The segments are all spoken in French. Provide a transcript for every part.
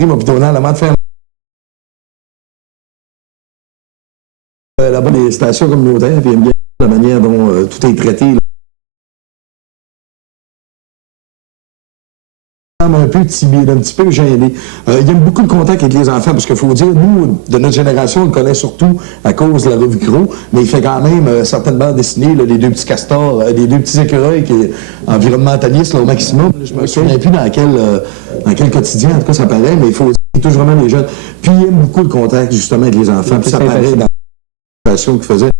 appris, moi, plutôt, avant de faire là-bas, les stations communautaires, puis il aime bien la manière dont tout est traité. Là. Un peu timide, un petit peu gêné. Il y a beaucoup de contact avec les enfants, parce qu'il faut dire, nous, de notre génération, on le connaît surtout à cause de la revue Gros, mais il fait quand même certaines bandes dessinées, là, les deux petits castors, les deux petits écureuils qui est environnementaliste là, au maximum. Je me souviens plus dans quel quotidien, en tout cas, ça paraît, mais il faut dire qu'il touche vraiment les jeunes. Puis il aime beaucoup le contact, justement, avec les enfants, puis ça paraît dans la situation qu'il faisait.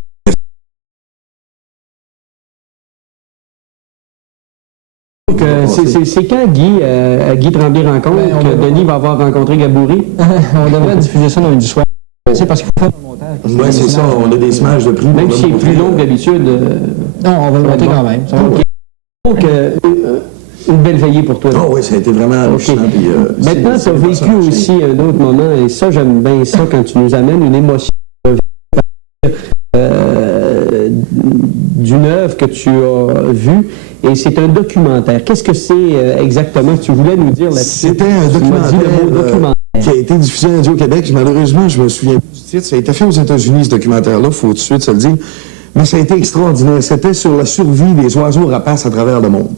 C'est quand Guy Tremblay rencontre que Denis va avoir rencontré Gaboury? On devrait diffuser ça lundi soir. C'est parce qu'il faut faire le montage. Oui, c'est ça. On a des images de prix. Même si c'est plus long que d'habitude. Non, on va le monter quand même. Donc, une belle veillée pour toi. Ah oui, ça a été vraiment hallucinant. Maintenant, tu as vécu aussi un autre moment, et ça, j'aime bien ça quand tu nous amènes une émotion d'une œuvre que tu as vue. Et c'est un documentaire. Qu'est-ce que c'est exactement que tu voulais nous dire là-dessus? C'était un documentaire qui a été diffusé à Radio-Québec. Malheureusement, je me souviens plus du titre. Ça a été fait aux États-Unis, ce documentaire-là, il faut tout de suite se le dire. Mais ça a été extraordinaire. C'était sur la survie des oiseaux rapaces à travers le monde.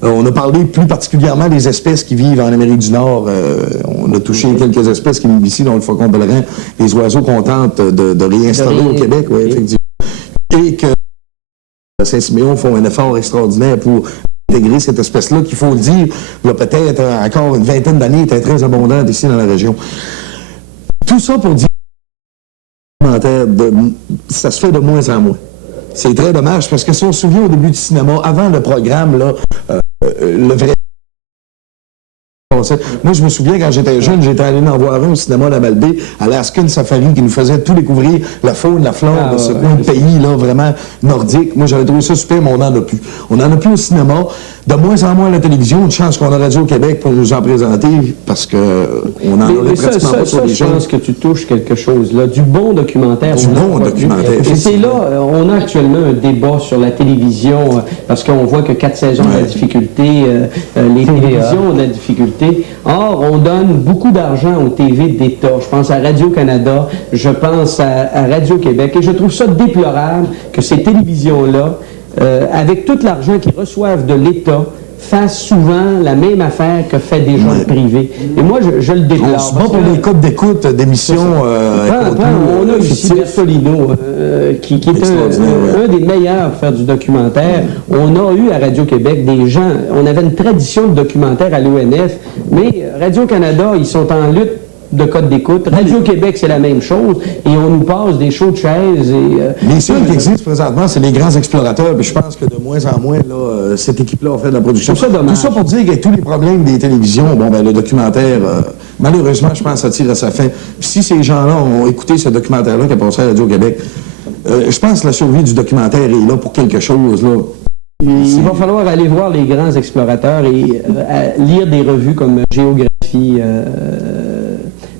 On a parlé plus particulièrement des espèces qui vivent en Amérique du Nord. On a touché quelques espèces qui vivent ici, dont le faucon pèlerin, les oiseaux qu'on tente de réinstaller au Québec, oui, effectivement. Et que Saint-Siméon font un effort extraordinaire pour intégrer cette espèce-là, qu'il faut le dire, là, peut-être encore une vingtaine d'années, était très abondante ici dans la région. Tout ça pour dire que ça se fait de moins en moins. C'est très dommage, parce que si on se souvient au début du cinéma, avant le programme, là, le vrai... Moi, je me souviens, quand j'étais jeune, j'étais allé en voir un au cinéma de Malbaie, à l'Asken Safari, qui nous faisait tout découvrir la faune, la flore de ce coin de pays, là, vraiment nordique. Moi, j'avais trouvé ça super, mais on n'en a plus. On n'en a plus au cinéma. De moins en moins à la télévision. Une chance qu'on a Radio-Québec pour nous en présenter, parce qu'on en a pratiquement pas sur les gens. Je pense que tu touches quelque chose, là. Du bon documentaire. Du bon documentaire. Et c'est là, on a actuellement un débat sur la télévision, parce qu'on voit que 4 saisons ont de la difficulté, les télévisions ont de la difficulté. Or, on donne beaucoup d'argent aux TV d'État. Je pense à Radio-Canada, je pense à Radio-Québec, et je trouve ça déplorable que ces télévisions-là, avec tout l'argent qu'ils reçoivent de l'État, fassent souvent la même affaire que fait des gens privés. Et moi, je le déplore. On se bat pour les codes d'écoute d'émissions. On a ici Bertolino, qui est un des meilleurs pour faire du documentaire. On a eu à Radio-Québec des gens, on avait une tradition de documentaire à l'ONF, mais Radio-Canada, ils sont en lutte de code d'écoute. Radio-Québec, c'est la même chose. Et on nous passe des shows de chaises. Les seuls qui existent présentement, c'est les grands explorateurs. Puis je pense que de moins en moins, là, cette équipe-là a fait de la production. Tout ça pour dire qu'avec tous les problèmes des télévisions, bon, ben, le documentaire, malheureusement, je pense que ça tire à sa fin. Puis si ces gens-là ont écouté ce documentaire-là qui a passé à Radio-Québec, je pense que la survie du documentaire est là pour quelque chose, là. Il va falloir aller voir les grands explorateurs et lire des revues comme Géographie.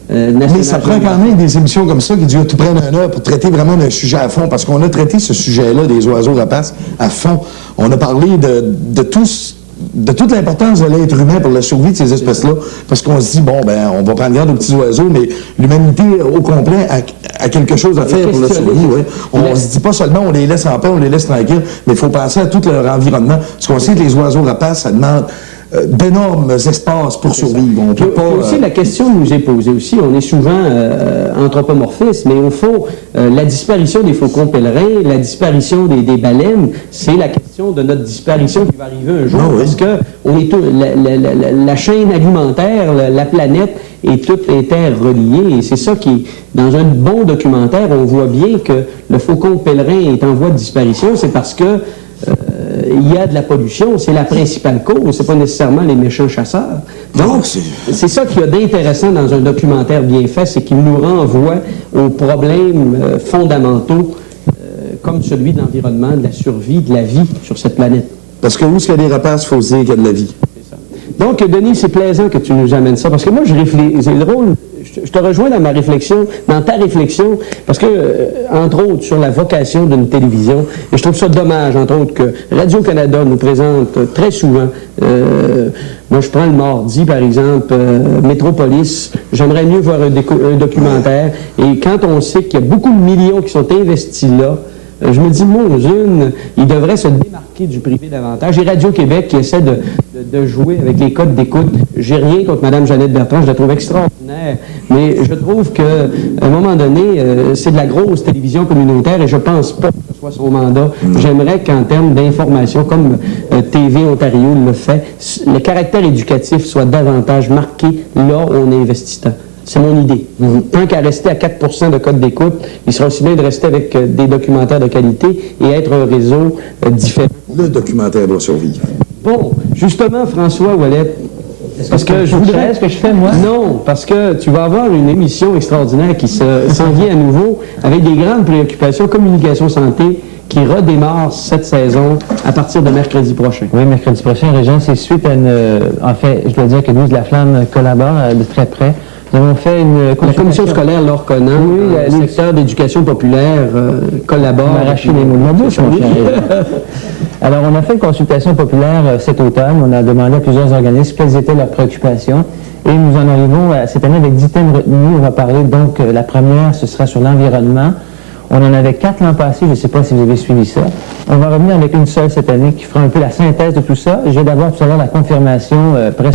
Mais ça prend quand même des émissions comme ça qui durent tout près d'une heure pour traiter vraiment d'un sujet à fond, parce qu'on a traité ce sujet-là des oiseaux rapaces à fond. On a parlé de toute l'importance de l'être humain pour la survie de ces espèces-là, parce qu'on se dit, bon, ben, on va prendre garde aux petits oiseaux, mais l'humanité au complet a quelque chose à faire pour la survie. Ouais. On ne se dit pas seulement on les laisse en paix, on les laisse tranquilles, mais il faut penser à tout leur environnement. Parce qu'on sait que les oiseaux rapaces, ça demande d'énormes espaces pour survivre. On peut pas, aussi, la question nous est posée aussi, on est souvent anthropomorphiste, mais au fond, la disparition des faucons pèlerins, la disparition des baleines, c'est la question de notre disparition qui va arriver un jour, parce que on est la chaîne alimentaire, la planète est toute interreliée, et c'est ça qui, dans un bon documentaire, on voit bien que le faucon pèlerin est en voie de disparition, c'est parce que il y a de la pollution, c'est la principale cause, c'est pas nécessairement les méchants chasseurs. Donc, c'est ça qu'il y a d'intéressant dans un documentaire bien fait, c'est qu'il nous renvoie aux problèmes fondamentaux comme celui de l'environnement, de la survie, de la vie sur cette planète. Parce que où est-ce qu'il y a des rapaces, il faut se dire qu'il y a de la vie. C'est ça. Donc, Denis, c'est plaisant que tu nous amènes ça, parce que moi, je réfléchis, c'est drôle, je te rejoins dans ma réflexion, dans ta réflexion, parce que, entre autres, sur la vocation d'une télévision, et je trouve ça dommage, entre autres, que Radio-Canada nous présente très souvent, moi je prends le mardi, par exemple, Métropolis, j'aimerais mieux voir un documentaire, et quand on sait qu'il y a beaucoup de millions qui sont investis là, je me dis, il devrait se démarquer du privé davantage. Et Radio-Québec qui essaie de jouer avec les codes d'écoute. J'ai rien contre Mme Jeannette Bertrand, je la trouve extraordinaire. Mais je trouve qu'à un moment donné, c'est de la grosse télévision communautaire et je pense pas que ce soit son mandat. J'aimerais qu'en termes d'information, comme TV Ontario le fait, le caractère éducatif soit davantage marqué là où on investit tant. C'est mon idée. Tant qu'à rester à 4% de code d'écoute, il sera aussi bien de rester avec des documentaires de qualité et être un réseau différent. Le documentaire doit survivre. Bon, justement, François Ouellette, parce que je voudrais... ce que je fais, moi? Non, parce que tu vas avoir une émission extraordinaire qui s'en vient à nouveau avec des grandes préoccupations, communication santé, qui redémarre cette saison à partir de mercredi prochain. Oui, mercredi prochain, Régent, c'est suite à une... En fait, je dois dire que nous, de la Flamme collabore de très près. Nous avons fait une La commission scolaire l'a reconnaît, le secteur d'éducation populaire collabore. M'arracher les mots de la bouche, mon cher. Alors, on a fait une consultation populaire cet automne. On a demandé à plusieurs organismes quelles étaient leurs préoccupations. Et nous en arrivons cette année avec 10 thèmes retenus. On va parler donc, la première, ce sera sur l'environnement. On en avait 4 l'an passé, je ne sais pas si vous avez suivi ça. On va revenir avec une seule cette année qui fera un peu la synthèse de tout ça. Je vais d'abord tout à l'heure la confirmation presque